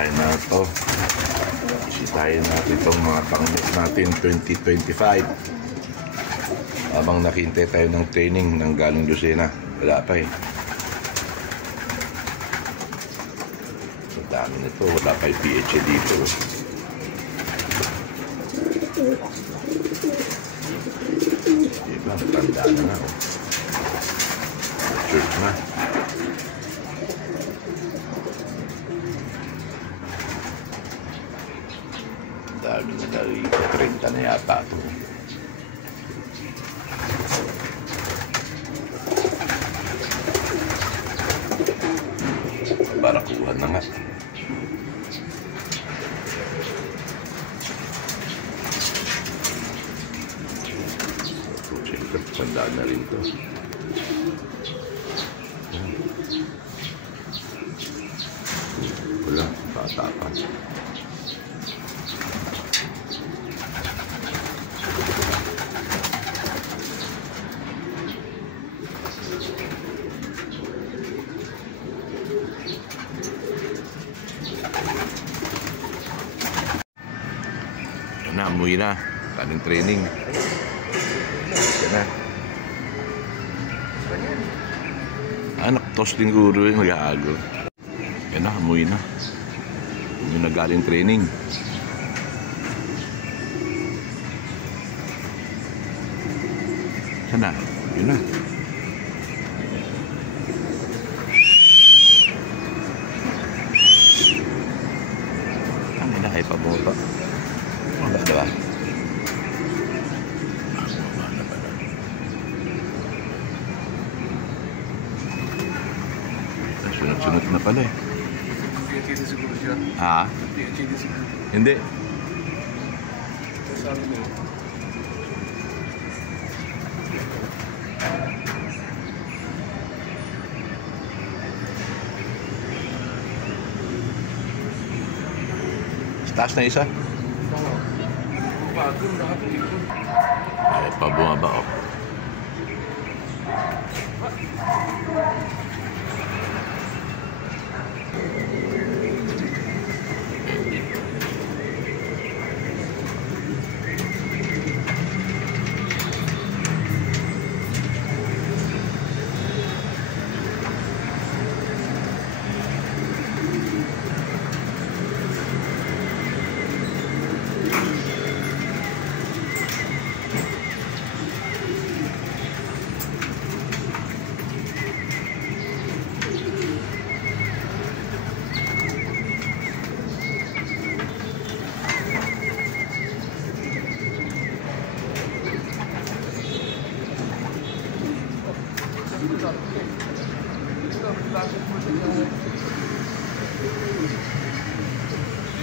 Bisitahin na ito. Bisitahin natin itong mga pangmit natin 2025. Habang nakihintay tayo ng training ng galing Lucena. Wala pa eh. Ang dami nito. Wala pa yung PHA dito. Diba? Tanda na nga. Church na. Dami na narito. 30 na yata ito. Barakuhan na nga. Siyempre, sandaan na rin ito. Wala, bata pa. Na, umuwi na. Kaling training. Yan na. Anak, tos din guro yung mag-aago. Yan na, umuwi na. Yung nagaling training. Sana, yun na. Ang ina, ay pabuto. Wala, diba? Wala pala. Sunod-sunod na pala eh. PHD siguro siya. Ha? PHD siguro. Hindi. Sabi mo. Taas na isa. Ay, pa bumaba oh.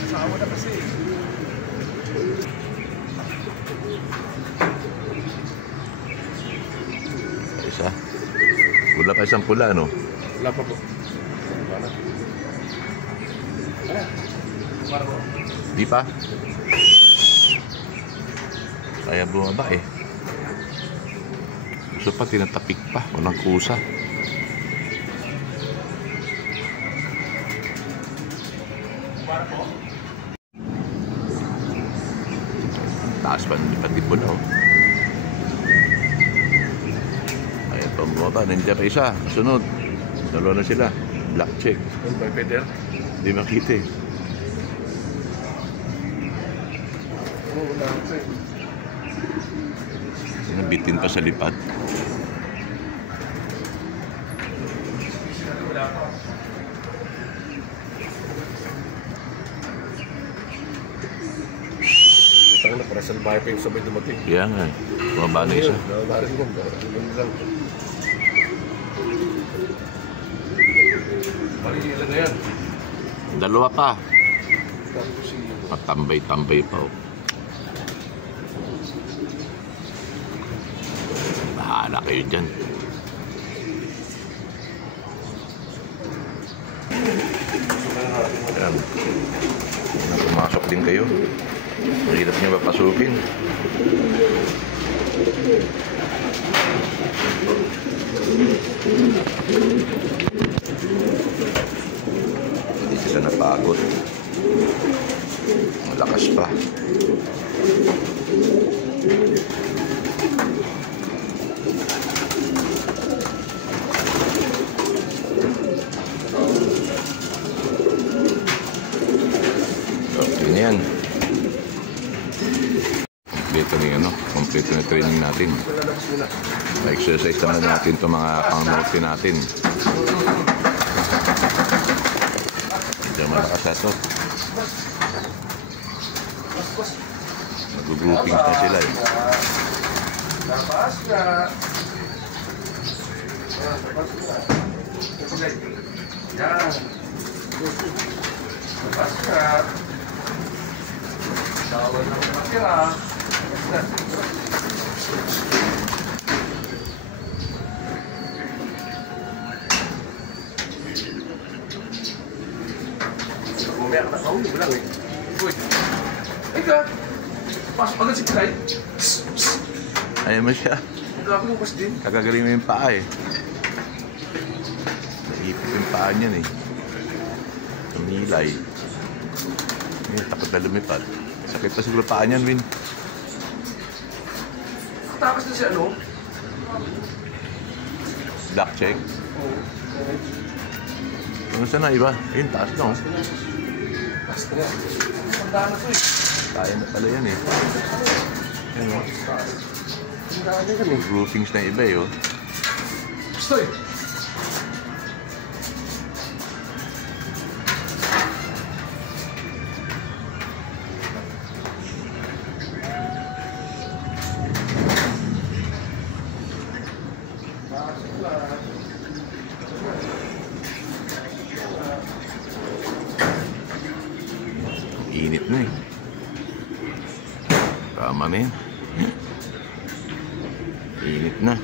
Asawa na kasi. Isa. Wala pa isang pula, no? Wala pa po. Wala. Para po. Di pa? Kaya bumaba eh. Gusto pa, tinatapik pa. Walang kusa. Para po. Taas pa, hindi pa tipo na oh. Ayan pa bumaba. Nandiyan pa isa. Sunod. Dalawa na sila. Black check. Ano ba, Peter? Hindi makita eh. Oo, wala ko eh. Nabitin pa sa lipad. Wala pa. Ito na, para salbahe pa yung sabay dumating. Kaya nga. Bumaba na isa. Nabarin mo. Lang. Bali, ilan na yan? Dalawa pa. Tapos si... Patambay-tambay pa oh. Bahala kayo dyan. Ayan. Pumasok din kayo. Mahirap nyo papasukin. Hindi sila napagod. Lakas pa. Okay na yan. Kompleto na training natin. Na-exercise naman natin itong mga pang-note natin. Hindi naman nakasato. Nag-groupings na sila eh. Labas na. Yan. Labas na. Tawal na matira. Mamaya ka nakahuli mo lang eh. Uy. Ay ka. Pasok agad si Clyde. Ayaw mo siya. Grabe mo pas din. Kakagaling mo yung paa eh. Naipit yung paa niyan eh. Tumilay. Ngayon, takot na lumipad. Sakit pa siguro paa niyan, Win. Takas na si ano? Black check. Oo. Ano saan na iba? Ayun, taas na oh. Takas na yan. Tandaan na to eh. Kaya na pala yan eh. Ayun oh. Tandaan na yan eh. Groupings na iba eh oh. Stoy! Init na eh. Tama na yan. Init na.